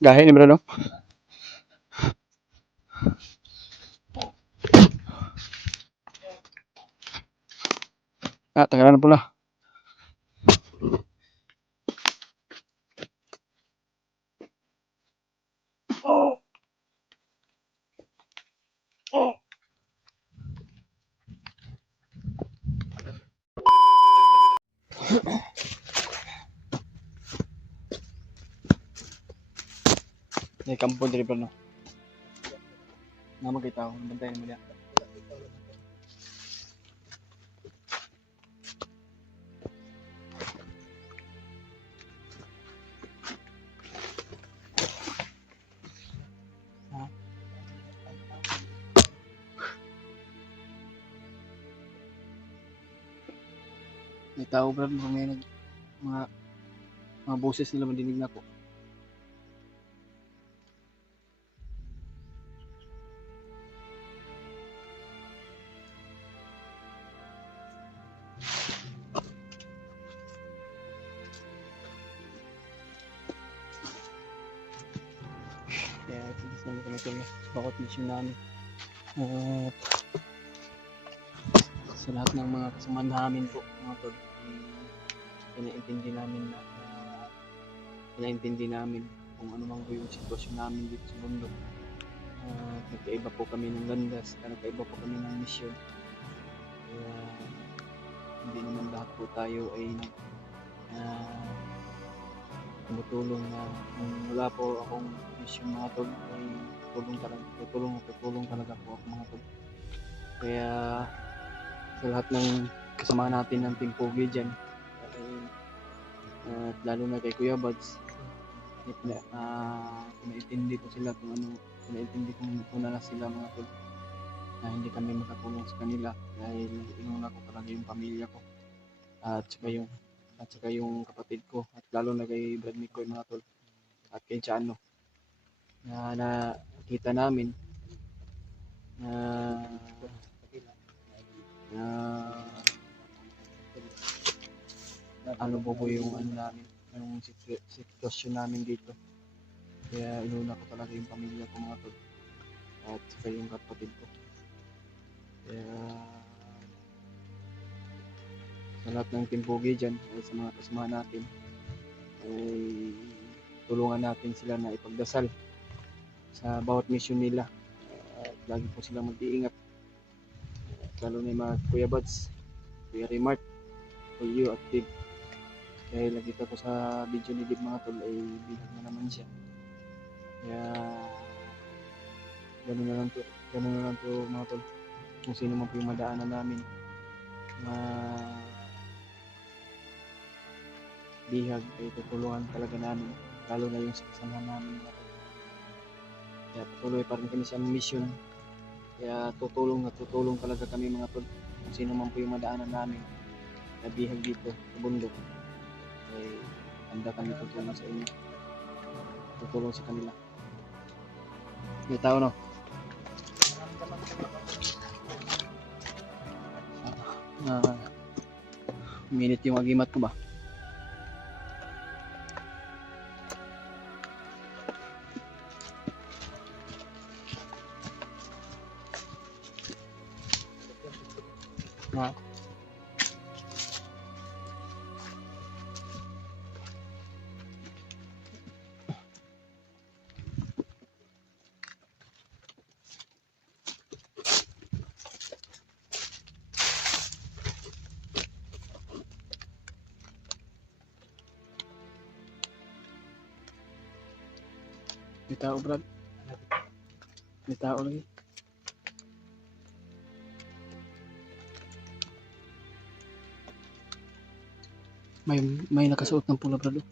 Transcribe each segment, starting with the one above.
Gahe ni Brado. Tanggalan na pula. May kampo diri Brado. Nga makita ko, bantayan mo diyan. May tao Brado, may mga boses nila mandinig na ko. Kaya tigas namin kami ito bakit mission namin. At sa lahat ng mga kasama namin po, mga tol, pinaintindi namin kung ano man po yung sitwasyon namin dito sa bundok. Nagkaiba po kami ng landas, nagkaiba po kami ng mission. Kaya hindi naman lahat po tayo ay tumutulong na kung wala po akong mission mga tol, ay tutulong talaga po ako mga tol. Kaya sa lahat ng kasama natin ng Team Pogi dyan, at lalo na kay Kuya Buds, pinaintindi ko sila kung ano, pinaintindi ko na sila mga tol, na hindi kami makatulong sa kanila dahil inuna ko talaga yung pamilya ko at saka yung kapatid ko, at lalo na kay Brad Mikoy mga tol, at kay Chano na nakita namin na ano po yung ano namin, yung sitwasyon namin dito. Kaya inuna ko talaga yung pamilya ko mga tol, at saka yung kapatid ko. Kaya sa lahat ng Team Pogi dyan, sa mga kasama natin, ay tulungan natin sila na ipagdasal sa bawat mission nila, at lagi po silang mag-iingat, lalo na yung mga Kuya Buds, Kuya Remart, Kuya at Big. Dahil nakita ko sa video ni Big mga tol ay bihag na naman siya. Kaya ganun na lang to mga tol, kung sino man po yung madaanan namin na bihag ay tutulungan talaga namin, lalo na yung sa kasama namin mga tol. Kaya patuloy pa rin kami sa mission. Kaya tutulong talaga kami mga tol, kung sino man po yung madaanan namin na bihag dito sa bundok, ay handa kami tutulong sa inyo, tutulong sa kanila. May tao no? Minute yung agimat ko ba? May tao Brad? May tao lagi? May nakasuot ng pula Brad.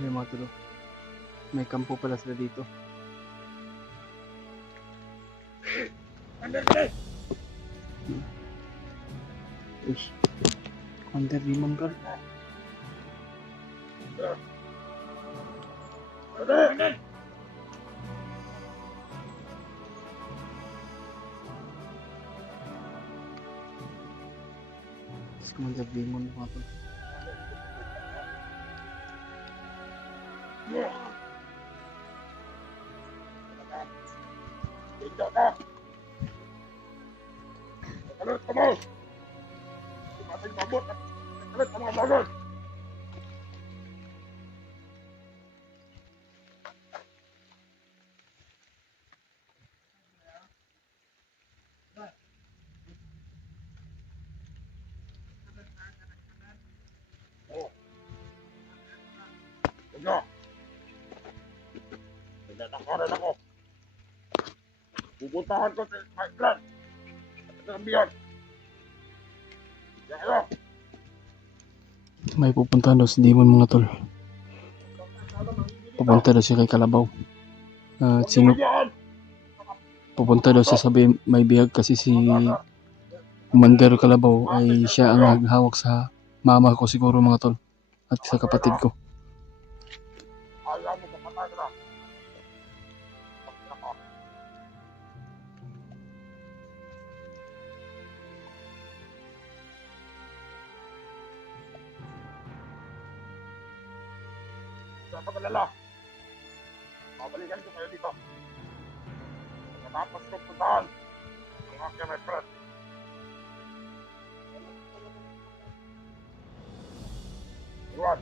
Ayun mga tol. May kampo pala sila dito. Uy. Under Demon Guard. Si Commander Demon mga tol. Nagtatakaran ako. Pupuntahan ko sa Iceland. At ang biyan. Kaya kayo. May pupuntahan daw si Demon mga tol. Pupunta daw siya kay Kalabaw. Sino? Pupunta daw siya, sabi may bihag kasi si Commander Kalabaw ay siya ang naghawak sa mama ko siguro mga tol. At sa kapatid ko. Ayaw mo kapatay ka na. Sa pag-alala, babalikan ko kayo dito. Matapos ko puntahan ang aking my friend. Iwan,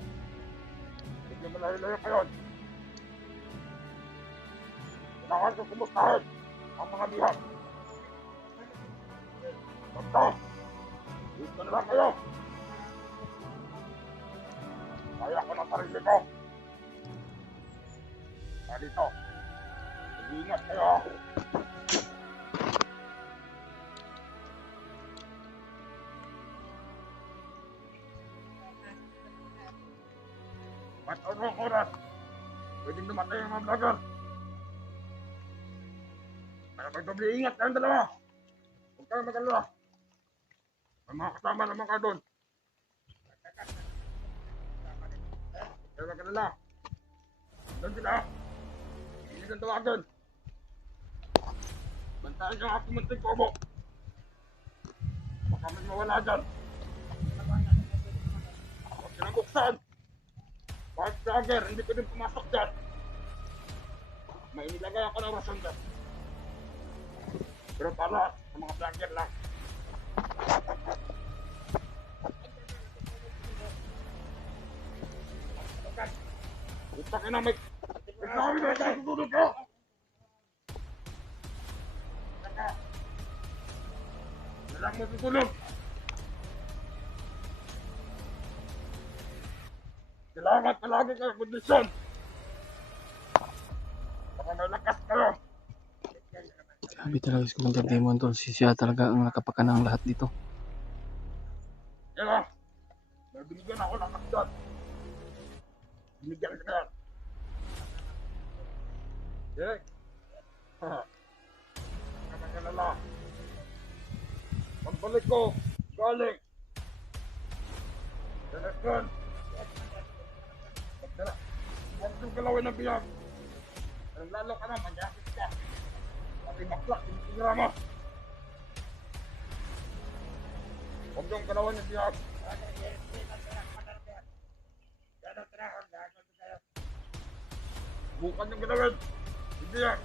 hindi mo layo-layo kayo. Kailangan ko kumustahin ang mga bihag. Basta, dito na lang kayo. Kaya ko ng sarili ko. Kaya dito, mag-iingat kayo. At anong oras, pwedeng dumatay ang mga vlogger. Kaya magdoble ingat kayong dalawa. Huwag kayong mag-alala. May mga kasama naman ka doon. Kaya mag-alala. Doon sila. Hindi kang tawagan. Bantaan niyo ang aking munting kubo. Baka may mawala dyan. Huwag silang buksan. Kahit vlogger, hindi ko din pumasok dyan. May inilagay ako ng rason dyan. Pero para sa mga vlogger lang. Gusto ka na may... Sabi na tayo susunod ko! Walang masusunod! Kailangan palagi kayo kondisyon! Baka may lakas kayo! Sabi talaga si Commander Demon tol. Siya talaga ang nakapakanang lahat dito. Yan o! May binigyan ako ng kasdan! Binigyan ka yan! Direk! Haha! Nakakalala! Pagbalik ko! Galing! Direksyon! Pagdala! Huwag yung galawin ng biyag! Lalo ka na, mag-iakit ka! Pati bakla, tinitinira mo! Huwag yung galawin ng biyag! Bukan yung galawin! Hindi yan!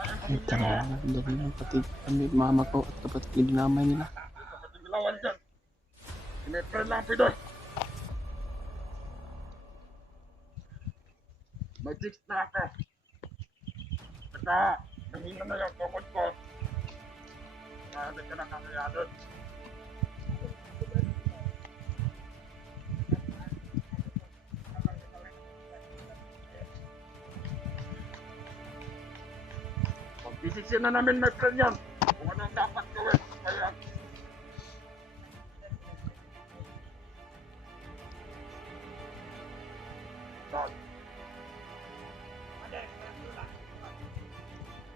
Ay talaga. Dami ng pati kami, mama ko at kapatid ni dinamay nila. Dapat yung galawan dyan! Sinipren lang pidoy! May chicks na ako! Saka, nahina na yung tukod ko! Hindi ka na kakayanin! Pag-desisyon na namin my friend yan! Kung ano ang dapat gawin! Kaya,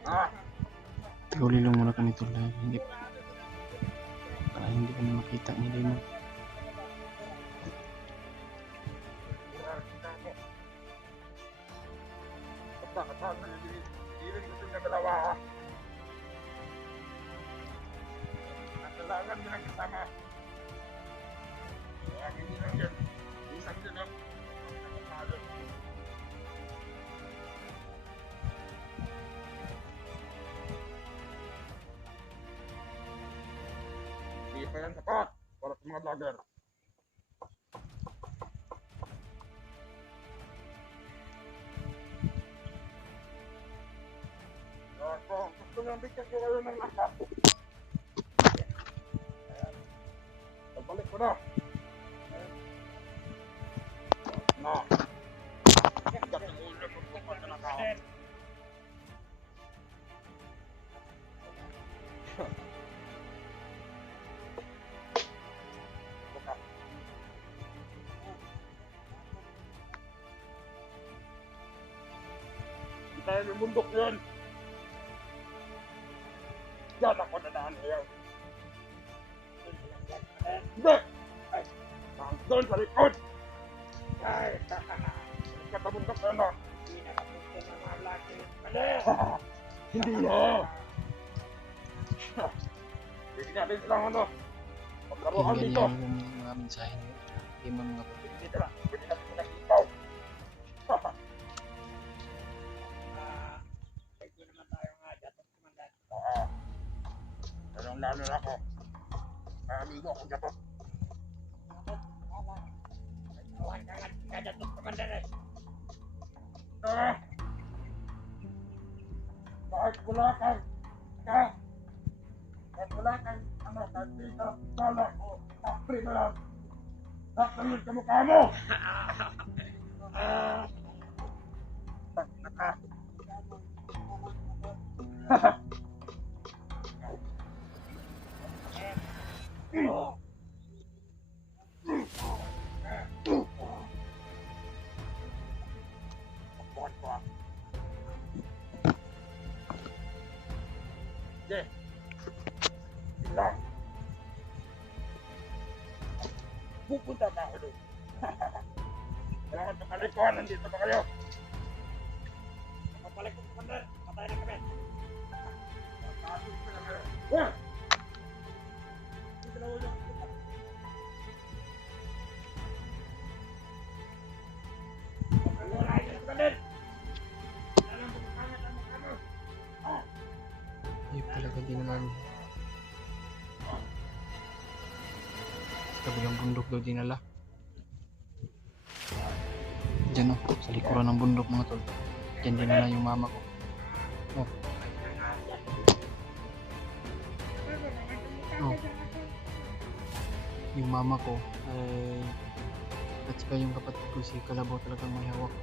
Ah, Tiguli lang muna ka nito lang. Hindi, para hindi kami makita ni Lemon. basta kasama na hindi rin gusto niya dalawa ha. Kailangan nilang kasama. Kaya hindi lang yan. Isang din ha. Hindi pa yan sapat para sa mga vlogger. Kung gusto nyo bigyan ko kayo ng lakas. Pagbalik ko na. Na. Bigat ng ulo ko kung pagka na tao. Tayo ng bundok yun. Yan ako nanaan ngayon. Hindi! Ay, doon sa likod! Ay, katabundok na na. Hindi na kapunta ng mga laki. Mali! Hindi na! Bigyan natin silang ano. Pagkaroon Yan dito. yan yung mga mensahe ni Lemon mga kapatid. Dito lang. Pwede natin silang ikaw. Pero lalo na ako. Amigo ako dito. Kahit wala kang ano, kahit dito, dala ko, kapri na lang. Nakangin sa mukha mo! Naka. Sige. Lang. Pupunta na ako doon. Kailangan pabalik ko, nandito pa kayo. Pabalik ko, Commander. Patay na kami. Yeah! Yung talaga di naman. Sa kabilang bundok daw dinala. Diyan o, sa likuran ng bundok mga tol. Diyan dinala yung mama ko. Oh. Oh. Yung mama ko ay at saka yung kapatid ko si Kalabaw talagang may hawak.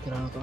Tira na to.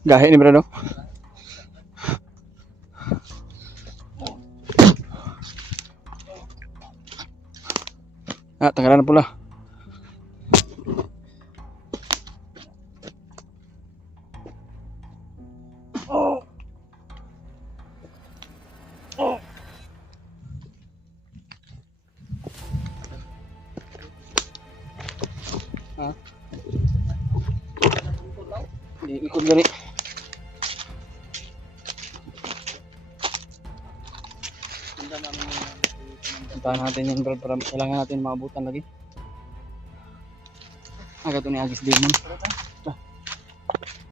Gahe ni Brado. Ah, tanggalan na pula. Ah. Di ikot gani. Puntahan natin yung Brad para kailangan natin maabutan lagi. Aga to ni Agis Demon.